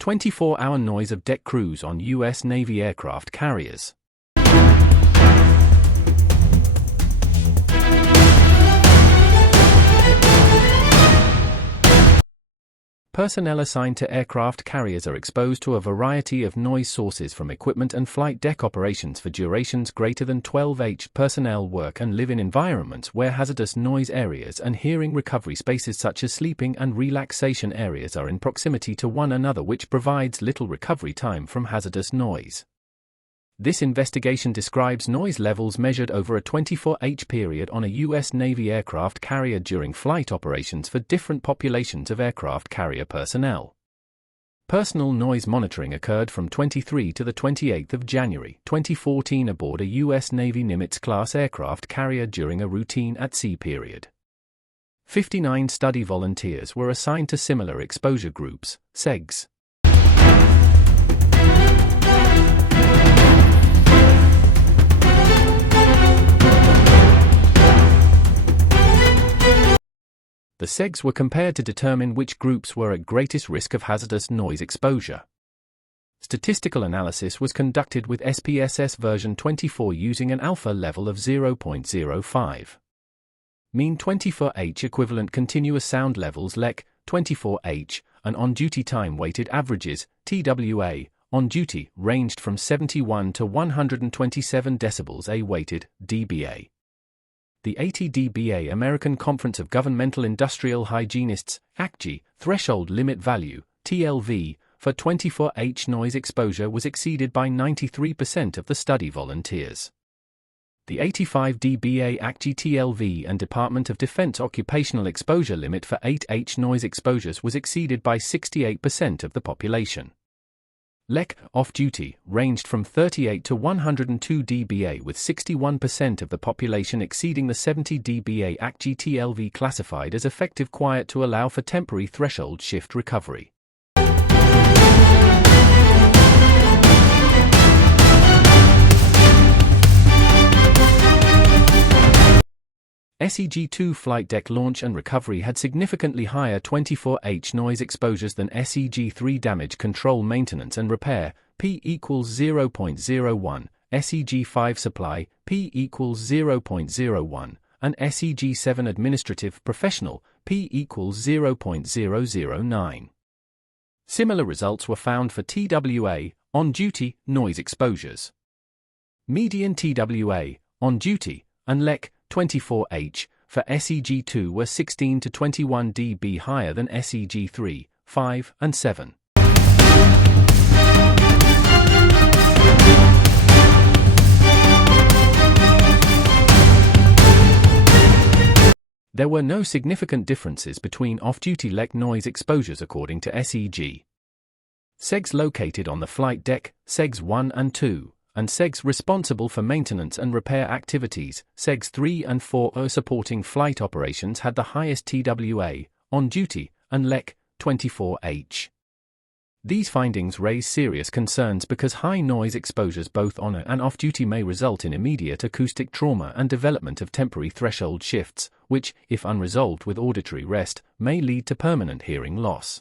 24-hour noise of deck crews on U.S. Navy aircraft carriers. Personnel assigned to aircraft carriers are exposed to a variety of noise sources from equipment and flight deck operations for durations greater than 12 Personnel work and live in environments where hazardous noise areas and hearing recovery spaces such as sleeping and relaxation areas are in proximity to one another, which provides little recovery time from hazardous noise. This investigation describes noise levels measured over a 24-hour period on a U.S. Navy aircraft carrier during flight operations for different populations of aircraft carrier personnel. Personal noise monitoring occurred from 23 to 28 January 2014 aboard a U.S. Navy Nimitz-class aircraft carrier during a routine at-sea period. 59 study volunteers were assigned to similar exposure groups, SEGs. The SEGs were compared to determine which groups were at greatest risk of hazardous noise exposure. Statistical analysis was conducted with SPSS version 24 using an alpha level of 0.05. Mean 24H equivalent continuous sound levels LEC, 24H, and on-duty time weighted averages, TWA, on duty, ranged from 71 to 127 decibels A weighted, dBA. The 80 dBA American Conference of Governmental Industrial Hygienists, ACGI, threshold limit value, TLV, for 24H noise exposure was exceeded by 93% of the study volunteers. The 85 dBA ACGI TLV and Department of Defense occupational exposure limit for 8H noise exposures was exceeded by 68% of the population. LEC, off-duty, ranged from 38 to 102 dBA with 61% of the population exceeding the 70 dBA ACGI TLV classified as effective quiet to allow for temporary threshold shift recovery. SEG-2 flight deck launch and recovery had significantly higher 24H noise exposures than SEG-3 damage control maintenance and repair, P equals 0.01, SEG-5 supply, P equals 0.01, and SEG-7 administrative professional, P equals 0.009. Similar results were found for TWA, on-duty, noise exposures. Median TWA, on-duty, and LEC, 24H, for SEG-2 were 16 to 21 dB higher than SEG-3, 5, and 7. There were no significant differences between off-duty LEC noise exposures according to SEG. SEGs located on the flight deck, SEGs 1 and 2, and SEGs responsible for maintenance and repair activities, SEGs 3 and 4 supporting flight operations had the highest TWA, on duty, and LEC, 24H. These findings raise serious concerns because high noise exposures both on and off duty may result in immediate acoustic trauma and development of temporary threshold shifts, which, if unresolved with auditory rest, may lead to permanent hearing loss.